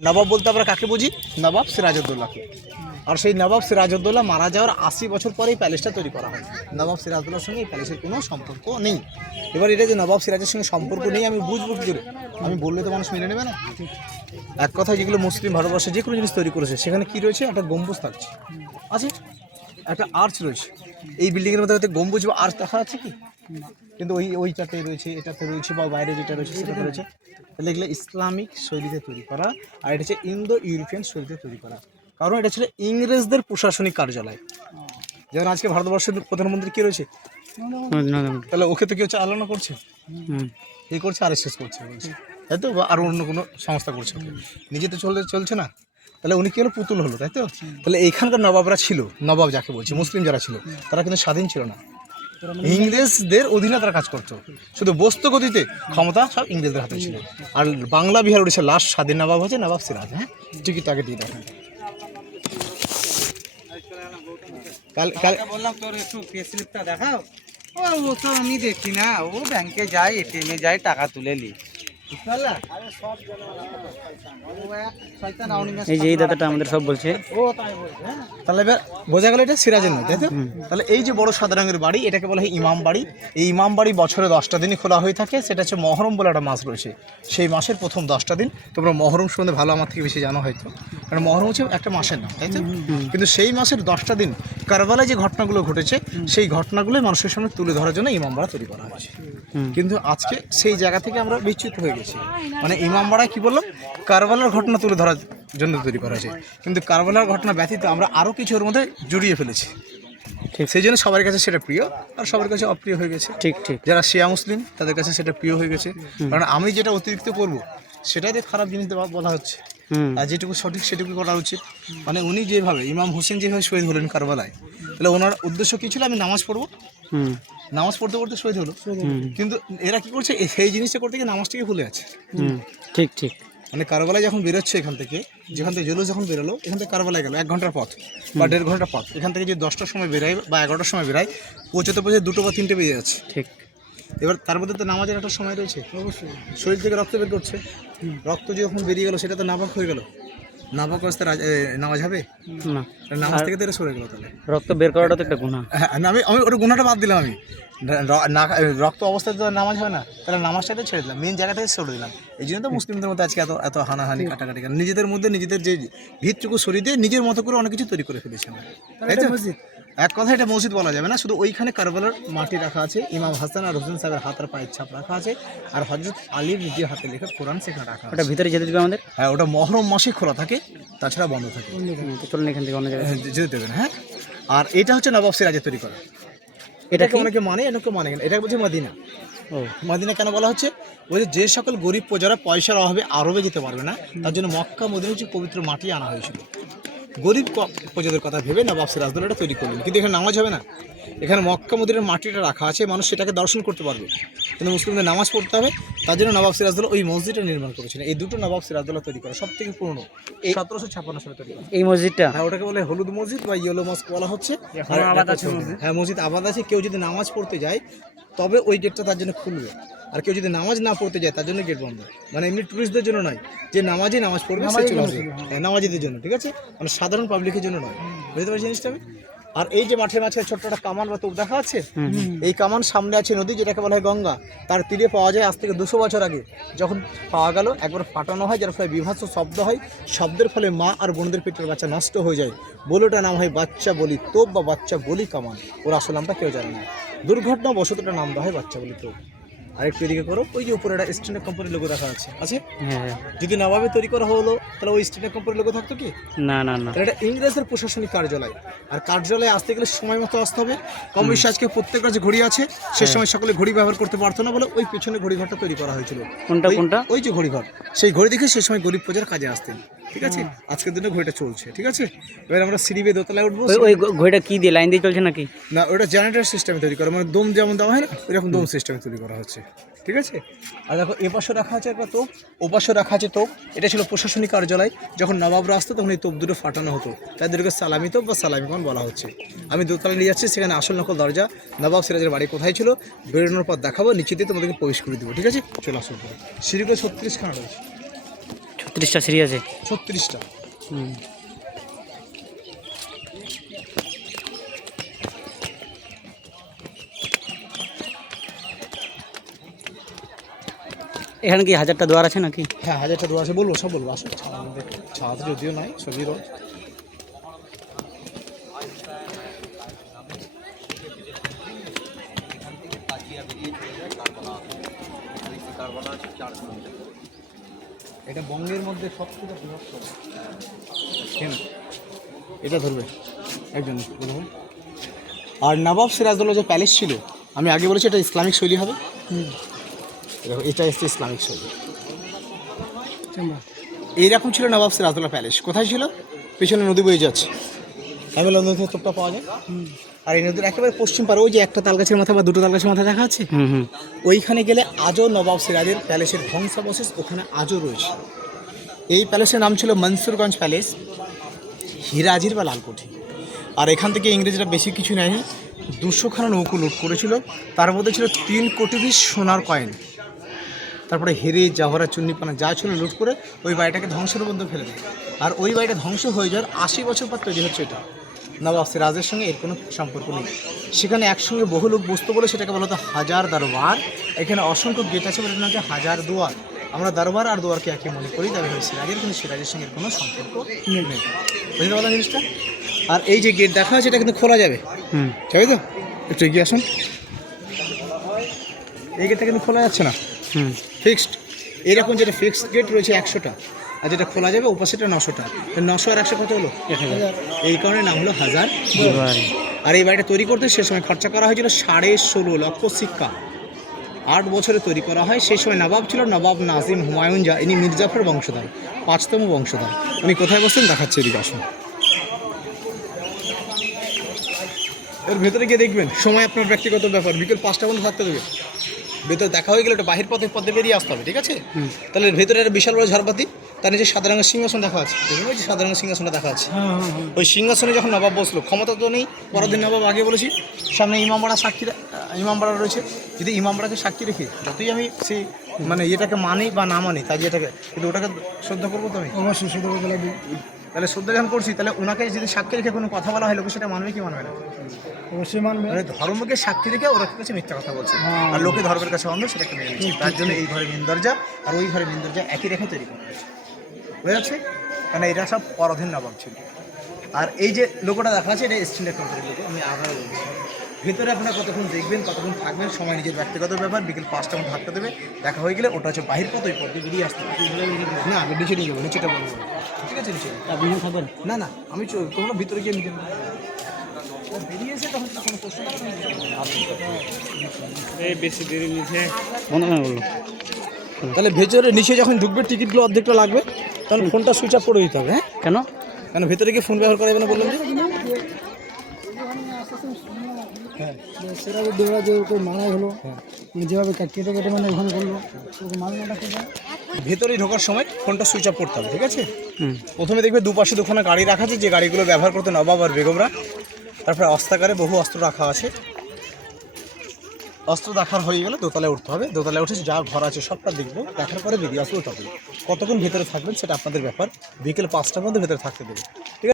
নবাব বলতে আমরা কাকে বুঝি? নবাব সিরাজউদ্দৌলাকে। আর সেই নবাব সিরাজউদ্দৌলা মারা যাওয়ার আশি বছর পরে এই প্যালেসটা তৈরি করা হয়। নবাব সিরাজউদ্দৌলার সঙ্গে এই প্যালেসের কোনো সম্পর্ক নেই। এবার এটা যে নবাব সিরাজের সঙ্গে সম্পর্ক নেই, আমি বুঝব কি করে? আমি বললে তো মানুষ মেনে নেবে না। এক কথায় যেগুলো মুসলিম ভারতবর্ষে যে কোনো জিনিস তৈরি করেছে, সেখানে কি রয়েছে? একটা গম্বুজ থাকছে। আছে? একটা আর্চ রয়েছে। এই বিল্ডিংয়ের মধ্যে গম্বুজ বা আর্চ দেখা যাচ্ছে কি? কিন্তু ওই ওইটাতে রয়েছে এটাতে রয়েছে বা বাইরে যেটা রয়েছে সেটাতে রয়েছে। তাহলে এগুলো ইসলামিক শৈলীতে তৈরি করা আর এটা হচ্ছে ইন্দো ইউরোপিয়ান শৈলীতে তৈরি করা। কারণ এটা ছিল ইংরেজদের প্রশাসনিক কার্যালয়। যেমন আজকে ভারতবর্ষের প্রধানমন্ত্রী কে রয়েছে? তাহলে ওকে তো কেউ চালনা করছে? এই করছে আর এস করছে বলছে। তাই তো? বা আর অন্য কোনো সংস্থা করছে নিজে তো চলতে চলছে না। তাহলে উনি কি হলো? পুতুল হলো তাই তো? তাহলে এইখানকার নবাবরা ছিল নবাব যাকে বলছি মুসলিম যারা ছিল তারা কিন্তু স্বাধীন ছিল না। ইংরেজদের অধীনে তারা কাজ করতো। শুধু বস্তু গতিতে ক্ষমতা সব ইংরেজদের হাতে ছিল। আর বাংলা বিহার উড়িষ্যার লাস্ট স্বাধীন নবাব হচ্ছে নবাব সিরাজ হ্যাঁ? টিকিট আগে দিয়ে দেখেন। স্লিপটা দেখাও। ও তো আমি দেখি না। ও ব্যাংকে যায় এটিএমে যায়, টাকা তুলে নি এই যে এই দাদাটা আমাদের সব বলছে। ও তাই বলছে, হ্যাঁ? তাহলে এবার বোঝা গেল এটা সিরাজের নয় তাই তো? তাহলে এই যে বড় সাদা রঙের বাড়ি এটাকে বলা হয় ইমাম বাড়ি। এই ইমাম বাড়ি বছরে দশটা দিনই খোলা হয়ে থাকে সেটা হচ্ছে মহরম বলে একটা মাস রয়েছে। সেই মাসের প্রথম দশটা দিন তোমরা মহরম সম্বন্ধে ভালো আমার থেকে বেশি জানো হয়তো। কারণ মহরম হচ্ছে একটা মাসের নাম তাই তো? কিন্তু সেই মাসের দশটা দিন কারবালায় যে ঘটনাগুলো ঘটেছে সেই ঘটনাগুলোই মানুষের সামনে তুলে ধরার জন্য ইমামবাড়া তৈরি করা হয়েছে। কিন্তু আজকে সেই জায়গা থেকে আমরা বিচ্যুত হয়ে গেছি। মানে ইমামবাড়ায় কী বলল কারবালার ঘটনা তুলে ধরার জন্য তৈরি করা হয়েছে। কিন্তু কারবালার ঘটনা ব্যতীত আমরা আরও কিছু ওর মধ্যে জড়িয়ে ফেলেছি। ঠিক। সেই জন্য সবার কাছে সেটা প্রিয় আর সবার কাছে অপ্রিয় হয়ে গেছে। ঠিক ঠিক। যারা শিয়া মুসলিম তাদের কাছে সেটা প্রিয় হয়ে গেছে। কারণ আমি যেটা অতিরিক্ত করব সেটাই দিয়ে খারাপ জিনিস বলা হচ্ছে। আর যেটুকু সঠিক সেটুকু করা উচিত। মানে উনি যেভাবে ইমাম হোসেন যেভাবে শহীদ হলেন কারবালায় তাহলে ওনার উদ্দেশ্য কী ছিল? আমি নামাজ পড়ব। হুম। নামাজ পড়তে পড়তে শহীদ হলো। কিন্তু এরা কি করছে? সেই জিনিসটা করতে গিয়ে নামাজটাকে ভুলে আছে ঠিক ঠিক। মানে কারবালায় যখন বেরোচ্ছে এখান থেকে যেখান থেকে জলুস যখন বেরোলো এখান থেকে কারবালায় গেল। এক ঘণ্টার পথ বা দেড় ঘণ্টার পথ। এখান থেকে যে দশটার সময় বেরোয় বা এগারোটার সময় বেরোয় পৌঁছতে পৌঁছে দুটো বা তিনটে বেজে যাচ্ছে। ঠিক। এবার তার মধ্যে তো নামাজের একটা সময় রয়েছে। অবশ্যই। শরীর থেকে রক্ত বের করছে। রক্ত যখন বেরিয়ে গেল সেটা তো নাবাক হয়ে গেল। নাবাক অবস্থায় রাজ- নামাজ হবে? না। নামাজ থেকে তো সরে গেল তাহলে। রক্ত বের করাটা তো একটা গুণা হ্যাঁ, না, আমি আমি ওটা গুণাটা বাদ দিলাম আমি। রক্ত অবস্থায় তো নামাজ হয় না। তাহলে নামাজটাতে ছেড়ে দিলাম। মেন জায়গা থেকে সরে দিলাম। এই জন্য তো মুসলিমদের মধ্যে আজকে এত এত হানাহানি কাটাকাটি কারণ নিজেদের মধ্যে নিজেদের যে ভিতটুকু সরিয়ে দিয়ে নিজের মতো করে অনেক কিছু তৈরি করে ফেলেছে আমরা। তাই তো? এক কথা এটা মসজিদ বলা যাবে না শুধু ওইখানে কারবালার মাটি রাখা আছে ইমাম হাসান আর হোসেন সাহেবের হাতের পায়ের ছাপ রাখা আছে আর হজরত আলীর নিজের হাতে লেখা কোরআন সেখানে রাখা ওটা ভিতরে যেতে দেবে আমাদের? হ্যাঁ ওটা মহরম মাসে খোলা থাকে তাছাড়া বন্ধ থাকে। চলুন এখান থেকে অন্য জায়গায়। হ্যাঁ, যেতে দেবেন হ্যাঁ। আর এটা হচ্ছে নবাব সিরাজে তৈরি করা। এটা এটাকে অনেকে মানে অনেকে মানে। এটা বলছে মদিনা। ও। মদিনা কেন বলা হচ্ছে? বলছে যে সকল গরিব প্রজারা পয়সার অভাবে আরবে যেতে পারবে না তার জন্য মক্কা মদিনা হচ্ছে পবিত্র মাটি আনা হয়েছিল। গরিব প্রজাদের কথা ভেবে নবাব সিরাজদৌল এটা তৈরি করলেন। কিন্তু এখানে নামাজ হবে না। এখানে মক্কা মদিনার মাটিটা রাখা আছে, মানুষ সেটাকে দর্শন করতে পারবে। কিন্তু মুসলিমদের নামাজ পড়তে হবে। তার জন্য নবাব সিরাজদৌল ওই মসজিদটা নির্মাণ করেছিলেন। এই দুটো নবাব সিরাজদৌল্লা তৈরি করা সব থেকে পুরনো। এই সতেরোশো ছাপ্পান্ন সালে তৈরি করা এই মসজিদটা? হ্যাঁ ওটাকে বলে হলুদ মসজিদ বা ইয়েলো মস্ক বলা হচ্ছে। এখনও আর আবাদ একটা আছে ছোট- মসজিদ? হ্যাঁ মসজিদ আবাদ আছে কেউ যদি নামাজ পড়তে যায় তবে ওই গেটটা তার জন্য খুলবে। আর কেউ যদি নামাজ না পড়তে যায় তার জন্য গেট বন্ধ। মানে এমনি টুরিস্টদের জন্য নয় যে নামাজই নামাজ পড়বে সে চলে আসবে। হ্যাঁ, নামাজিদের জন্য ঠিক আছে? মানে সাধারণ পাবলিকের জন্য নয়। বুঝতে পারছি জিনিসটা আমি? আর এই যে মাঠের মাঝে ছোট্ট একটা কামান বা তোপ দেখা আছে এই কামান সামনে আছে নদী যেটাকে বলা হয় গঙ্গা। তার তীরে পাওয়া যায় আজ থেকে দুশো বছর আগে। যখন পাওয়া গেল একবার ফাটানো হয় যার ফলে বিভাস শব্দ হয়। শব্দের ফলে মা আর বোনদের পেটের বাচ্চা নষ্ট হয়ে যায়। বলেটা নাম হয় বাচ্চা বলি তোপ বা বাচ্চা বলি কামান। ওর আসল নামটা কেউ জানে না। দুর্ঘটনা বসতটা নাম দেওয়া হয় বাচ্চা বলি তোপ। আরেকটু এদিকে করো। ওই যে উপরে একটা স্টেনের কোম্পানির লোগো দেখা আছে। আছে? হ্যাঁ হ্যাঁ। যদি নবাবে তৈরি করা হলো তাহলে ওই স্টেনের কোম্পানির লোগো থাকতো কি? না না না। এটা ইংরেজের প্রশাসনিক কার্যালয়। আর কার্যালয়ে আসতে গেলে সময় মতো আসতে হবে। কম বেশি আজকে প্রত্যেকটা যে ঘড়ি আছে সে সময় সকলে ঘড়ি ব্যবহার করতে পারতো না বলে ওই পেছনে ঘড়িঘরটা তৈরি করা হয়েছিল। কোনটা কোনটা? ওই যে ঘড়িঘর। সেই ঘড়ি দেখে সেই সময় গরিব প্রজার কাজে আসতেন। ঠিক আছে? আজকের দিনে ঘড়িটা চলছে ঠিক আছে? এবার আমরা সিঁড়ি বেয়ে দোতলায় উঠবো ওই ঘড়িটা কি দিয়ে লাইন দিয়ে চলছে নাকি? না ওটা জেনারেটর সিস্টেমে তৈরি করা মানে দম যেমন দেওয়া হয় না ওইরকম দম সিস্টেমে তৈরি করা হচ্ছে ঠিক আছে? আর দেখো এ পাশে রাখা আছে একটা তোপ ও রাখা আছে তোপ এটা ছিল প্রশাসনিক কার্যালয় যখন নবাবরা আসতো তখন এই তোপ দুটো ফাটানো হতো তাদেরকে সালামি তোপ বা সালামি কন বলা হচ্ছে। আমি দোতলা নিয়ে যাচ্ছি সেখানে আসল নকল দরজা নবাব সিরাজের বাড়ি কোথায় ছিল বেরোনোর পর দেখাবো নিচে দিয়ে তোমাদেরকে প্রবেশ করে দেবো ঠিক আছে? চলে আসো উপরে সিঁড়িগুলো ছত্রিশ খানা রয়েছে। ছত্রিশটা সিঁড়ি আছে। ছত্রিশটা। হুম। এখানে কি হাজারটা দুয়ার আছে নাকি? হ্যাঁ হাজারটা দু আছে বলব সব বলব আসো। আমাদের। তো যদিও নয় সবই রোজ এটা বঙ্গের মধ্যে সবথেকে বৃহত্তম। কেন? এটা ধরবে। একজন। আর নবাব সিরাজদৌল্লা যে প্যালেস ছিল আমি আগে বলেছি এটা ইসলামিক শৈলী হবে। দেখো এটা এসছে ইসলামিক শৈলী। এইরকম ছিল নবাব সিরাজদৌল্লা প্যালেস। কোথায় ছিল? পেছনে নদী বয়ে যাচ্ছে। হ্যামেলা নদী থেকে তোপটা পাওয়া যায়? আর এই নদীর একেবারে পশ্চিম পারে ওই যে একটা তালগাছের মাথা বা দুটো তালগাছের মাথা দেখা যাচ্ছে ওইখানে গেলে আজও নবাব সিরাজের প্যালেসের ধ্বংসাবশেষ ওখানে আজও রয়েছে। এই প্যালেসের নাম ছিল মনসুরগঞ্জ প্যালেস হিরাজির বা লালকুঠি। আর এখান থেকে ইংরেজরা বেশি কিছু নেয়নি। দুশোখানা নৌকো লুট করেছিল। তার মধ্যে ছিল তিন কোটি পিস সোনার কয়েন। তারপরে হেরে জাহরা চুন্নিপানা যা ছিল লুট করে ওই বাড়িটাকে ধ্বংসের মধ্যে ফেলে দেয়। আর ওই বাড়িটা ধ্বংস হয়ে যাওয়ার আশি বছর পর তৈরি হচ্ছে এটা। নবাব সিরাজের সঙ্গে এর কোনো সম্পর্ক নেই। সেখানে একসঙ্গে বহু লোক বসতো বলে সেটাকে বলা হতো হাজার দরবার। এখানে অসংখ্য গেট আছে বলে হচ্ছে হাজার দুয়ার। আমরা দরবার আর দুয়ারকে একই মনে করি তবে হয় সিরাজের কিন্তু সিরাজের সঙ্গে কোনো সম্পর্ক নেই। বুঝতে পারলাম জিনিসটা? আর এই যে গেট দেখা আছে এটা কিন্তু খোলা যাবে। হুম। যাবে তো? একটু এগিয়ে আসুন। এই গেটটা কিন্তু খোলা যাচ্ছে না। হুম। ফিক্সড এরকম যেটা ফিক্সড গেট রয়েছে একশোটা। আর যেটা খোলা যাবে ওপাশেটা নশোটা। নশো আর একশো কত হলো? এই কারণে নাম হলো হাজার। আর এই বাড়িটা তৈরি করতে সে সময় খরচা করা হয়েছিল সাড়ে ষোলো লক্ষ শিক্ষা। আট বছরে তৈরি করা হয়। সেই সময় নবাব ছিল নবাব নাজিম হুমায়ুন জা ইনি মির্জাফর বংশধর পাঁচতম বংশধর। উনি কোথায় বসতেন? দেখাচ্ছে এদিকে আসুন। এর ভেতরে গিয়ে দেখবেন সময় আপনার ব্যক্তিগত ব্যাপার। বিকেল পাঁচটা পর্যন্ত থাকতে দেবে। ভেতরে দেখা হয়ে গেলে ওটা বাহির পথে পথে বেরিয়ে আসতে হবে ঠিক আছে। তাহলে ভেতরে একটা বিশাল বড় ঝাড়বাতি তার নিচে সাদা রঙের সিংহাসন দেখা আছে। ওই যে সাদা রঙের সিংহাসনটা দেখা আছে। ওই সিংহাসনে যখন নবাব বসল ক্ষমতা তো নেই পরদিন নবাব আগে বলেছি সামনে ইমামবাড়া সাক্ষী ইমামবাড়া রয়েছে। যদি ইমামবাড়াকে সাক্ষী রেখে যতই আমি সেই মানে ইয়েটাকে মানি বা না মানি তাই এটাকে কিন্তু ওটাকে শ্রদ্ধা করব তো আমি? অবশ্যই শুধু বলে তাহলে শ্রদ্ধা যখন করছি তাহলে ওনাকে যদি সাক্ষী রেখে কোনো কথা বলা হয় লোকে সেটা মানবে কি মানবে না? অবশ্যই মানবে। মানে ধর্মকে সাক্ষী রেখে ওরা কাছে মিথ্যা কথা বলছে। আর লোকে ধর্মের কাছে অন্ধ সেটাকে মেনে নিচ্ছে। তার জন্য এই ঘরে মেন দরজা আর ওই ঘরে মেন দরজা একই রেখে তৈরি করা হয়েছে। বুঝা যাচ্ছে। কারণ এরা সব পরাধীন নবাব ছিল আর এই যে লোকটা দেখা যাচ্ছে এটা স্টিলের কোম্পানির লোক আমি আবার বলছি ভেতরে আপনারা কতক্ষণ দেখবেন কতক্ষণ থাকবেন সময় নিজের ব্যক্তিগত ব্যাপার বিকেল পাঁচটা মতো থাকতে দেবে। দেখা হয়ে গেলে ওটা হচ্ছে বাহির পথ ওই পথ দিয়ে বেরিয়ে আসতে হবে। না আমি নিচে নিয়ে যাব নিচেটা বলব ঠিক আছে নিচে। আপনি থাকবেন? না না আমি চল- তোমরা ভিতরে গিয়ে নিজে ও বেরিয়ে এসে তখন কোনো প্রশ্ন করবে না। বন্ধ কেন বলল। তাহলে ভেতরে নিচে যখন ঢুকবে টিকিটগুলো অর্ধেকটা লাগবে? তখন ফোনটা সুইচ অফ করে দিতে হবে হ্যাঁ? কেন? কেন ভেতরে গিয়ে ফোন ব্যবহার করা যাবে না বললাম যে? সেটা দেওয়া যে ওকে মারাই হলো মানে যেভাবে কেটে কেটে মানে ওখানে করল ওকে মারানোটা ভেতরে ঢোকার সময় ফোনটা সুইচ অফ করতে হবে ঠিক আছে? হুম। প্রথমে দেখবে দুপাশে দুখানা গাড়ি রাখা আছে যে গাড়িগুলো ব্যবহার করতে নবাব আর বেগমরা। তারপরে অস্তাকারে বহু অস্ত্র রাখা আছে। অস্ত্র দেখার হয়ে গেলে দোতলায় উঠতে হবে। দোতলায় উঠে যা ঘর আছে সবটা দেখব। দেখার পরে বেরিয়ে আসব তবে কতক্ষণ ভেতরে থাকবেন সেটা আপনাদের ব্যাপার। বিকেল পাঁচটার মধ্যে ভেতরে থাকতে দেবে। ঠিক আছে?